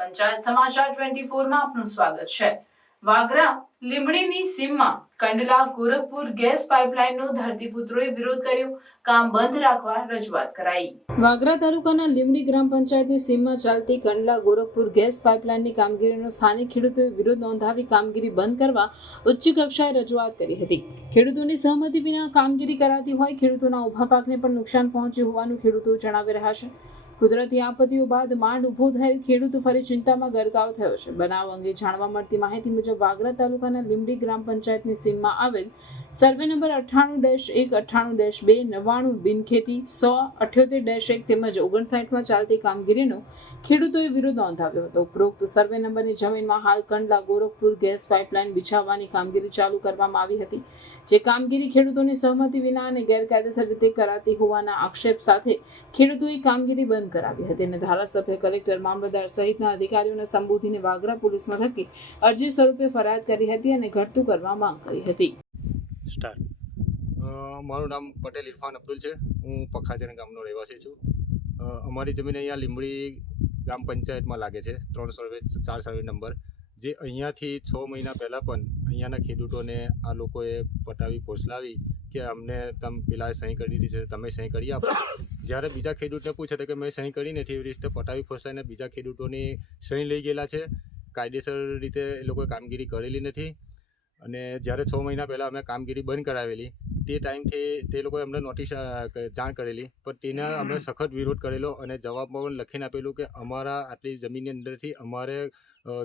પંચાયત સમાચાર 24 માં આપનું સ્વાગત છે। વાગરા લીંબડીની સીમમાં કંડલા ગોરખપુર ગેસ પાઇપલાઇનનો ધરતીપુત્રોએ વિરોધ કર્યો। કામ બંધ રાખવા રજૂઆત કરાઈ। વાગરા તાલુકાના લીંબડી ગ્રામ પંચાયતની સીમમાં ચાલતી કંડલા ગોરખપુર ગેસ પાઇપલાઇનની કામગીરીનો સ્થાનિક ખેડૂતોએ વિરોધ નોંધાવી કામગીરી બંધ કરવા ઉચ્ચ કક્ષાએ રજૂઆત કરી હતી। ખેડૂતોની સહમતિ વિના કામગીરી કરાતી હોય ખેડૂતોના ઊભા પાકને પણ નુકસાન પહોંચ્યું હોવાનું ખેડૂતો જણાવી રહ્યા છે। કુદરતી આપત્તિઓ બાદ માંડ ઊભો થયેલ ખેડૂત ફરી ચિંતામાં ગરકાવ થયો છે। બનાવ અંગે જાણવા મળતી માહિતી મુજબ વાગરા તાલુકાના લીંબડી ગ્રામ પંચાયતની સીમમાં આવેલ સર્વે નંબર 98-1, 98-2, 99 બિનખેતી 100, 78-1 તેમજ 59માં ચાલતી કામગીરીનો ખેડૂતોએ વિરોધ નોંધાવ્યો હતો। ઉપરોક્ત સર્વે નંબરની જમીનમાં હાલ કંડલા ગોરખપુર ગેસ પાઇપલાઇન બિછાવવાની કામગીરી ચાલુ કરવામાં આવી હતી, જે કામગીરી ખેડૂતોની સહમતિ વિના અને ગેરકાયદેસર રીતે કરાતી હોવાના આક્ષેપ સાથે ખેડૂતોએ કામગીરી બંધ કરાવી હતી અને ધારાસભ્ય, કલેક્ટર, મામલતદાર સહિતના અધિકારીઓને સંબોધીને વાગરા પોલીસ મથકે અરજી સ્વરૂપે ફરિયાદ કરી હતી અને ઘટતું કરવા માંગ કરી હતી। મારું નામ પટેલ ઇરફાન અબ્દુલ છે। હું પખાજણ ગામનો રહેવાસી છું। અમારી જમીન અહીંયા લીંબડી ગ્રામ પંચાયતમાં લાગે છે, 3 સર્વે 4 સર્વે નંબર, જે અહીંયાથી 6 મહિના પહેલાં પણ અહીંયાના ખેડૂતોને આ લોકોએ પટાવી પોસલાવી કે અમને તમે પેલા સહી કરી દીધી છે, તમે સહી કરી આપો। જ્યારે બીજા ખેડૂતને પૂછે તો કે મેં સહી કરી નથી, એવી રીતે પટાવી પોસલાવીને બીજા ખેડૂતોની સહી લઈ ગયેલા છે। કાયદેસર રીતે એ લોકોએ કામગીરી કરેલી નથી અને જ્યારે 6 મહિના પહેલાં અમે કામગીરી બંધ કરાવેલી તે ટાઈમથી તે લોકોએ અમને નોટિસ જાણ કરેલી, પણ તેને અમે સખત વિરોધ કરેલો અને જવાબમાં પણ લખીને આપેલું કે અમારા આટલી જમીનની અંદરથી અમારે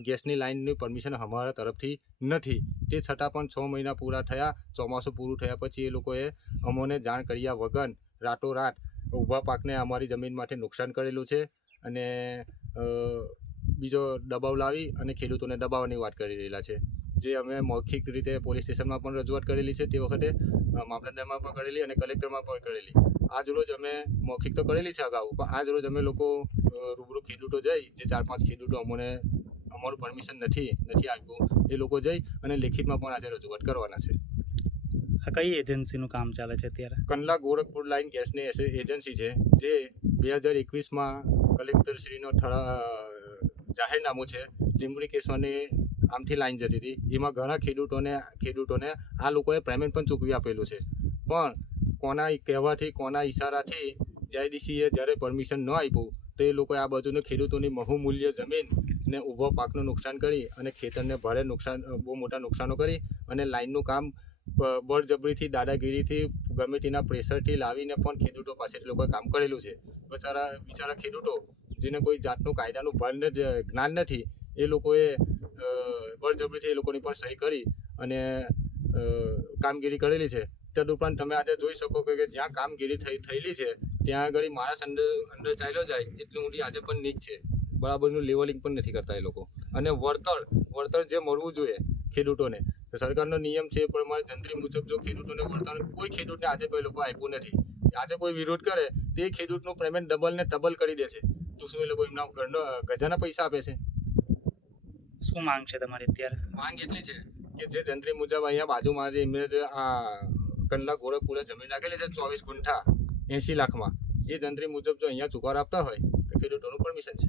ગેસની લાઇનની પરમિશન અમારા તરફથી નથી। તે છતાં પણ 6 મહિના પૂરા થયા, ચોમાસું પૂરું થયા પછી એ લોકોએ અમોને જાણ કર્યા વગર રાતોરાત ઊભા પાકને અમારી જમીનમાંથી નુકસાન કરેલું છે અને બીજો દબાવ લાવી અને ખેડૂતોને દબાવવાની વાત કરી રહેલા છે, જે અમે મૌખિક રીતે પોલીસ સ્ટેશનમાં પણ રજૂઆત કરેલી છે, તે વખતે મામલતદારમાં પણ કરેલી અને કલેક્ટરમાં પણ કરેલી। આજ રોજ અમે મૌખિક તો કરેલી છે અગાઉ, પણ આજ રોજ અમે લોકો રૂબરૂ ખેડૂતો જઈ, જે 4-5 ખેડૂતો અમને અમારું પરમિશન નથી આપ્યું, એ લોકો જઈ અને લેખિતમાં પણ આજે રજૂઆત કરવાના છે। આ કઈ એજન્સીનું કામ ચાલે છે અત્યારે? કંડલા ગોરખપુર લાઇન ગેસની એજન્સી છે, જે 2021માં કલેક્ટરશ્રીનો જાહેરનામું છે। લીંબડી કેસવાની આમથી લાઈન જતી હતી, એમાં ઘણા ખેડૂતોને આ લોકોએ પેમેન્ટ પણ ચૂકવી આપેલું છે, પણ કોના કહેવાથી, કોના ઈશારાથી જીઆઈડીસીએ જ્યારે પરમિશન ન આપ્યું તો એ લોકોએ આ બાજુને ખેડૂતોની બહુમૂલ્ય જમીન ને ઊભો પાકનું નુકસાન કરી અને ખેતરને ભારે નુકસાન, બહુ મોટા નુકસાનો કરી અને લાઇનનું કામ બળજબરીથી, દાદાગીરીથી, ગમે તેના પ્રેશરથી લાવીને પણ ખેડૂતો પાસેથી લોકોએ કામ કરેલું છે। બિચારા ખેડૂતો જેને કોઈ જાતનું કાયદાનું જ્ઞાન નથી, એ લોકોએ બળજબરીથી એ લોકોની પણ સહી કરી અને કામગીરી કરેલી છે। તદુપરાંત તમે આજે જોઈ શકો કે જ્યાં કામગીરી થયેલી છે ત્યાં આગળ માણસ અંદર ચાલ્યો જાય એટલું ઊંડી આજે પણ નીચ છે, બરાબરનું લેવલિંગ પણ નથી કરતા એ લોકો। અને વળતર જે મળવું જોઈએ ખેડૂતોને, સરકારનો નિયમ છે એ પ્રમાણે જંત્રી મુજબ જો ખેડૂતોને વળતર કોઈ ખેડૂતને આજે કોઈ લોકો આપ્યું નથી। આજે કોઈ વિરોધ કરે તે ખેડૂતનું પેમેન્ટ ડબલ ને ડબલ કરી દે છે, તો શું એ લોકો એમના ઘરનો ગજાના પૈસા આપે છે? શું માંગ છે તમારી અત્યારે? માંગ એટલી છે કે જે જંત્રી મુજબ અહીંયા બાજુમાં એમને જે આ કંડલા ગોરખપુરે જમીન રાખેલી છે 24 ગુંઠા 80 લાખમાં, એ જંત્રી મુજબ જો અહીંયા ચુકાદો આપતા હોય તો ખેડૂતોનું પરમિશન છે।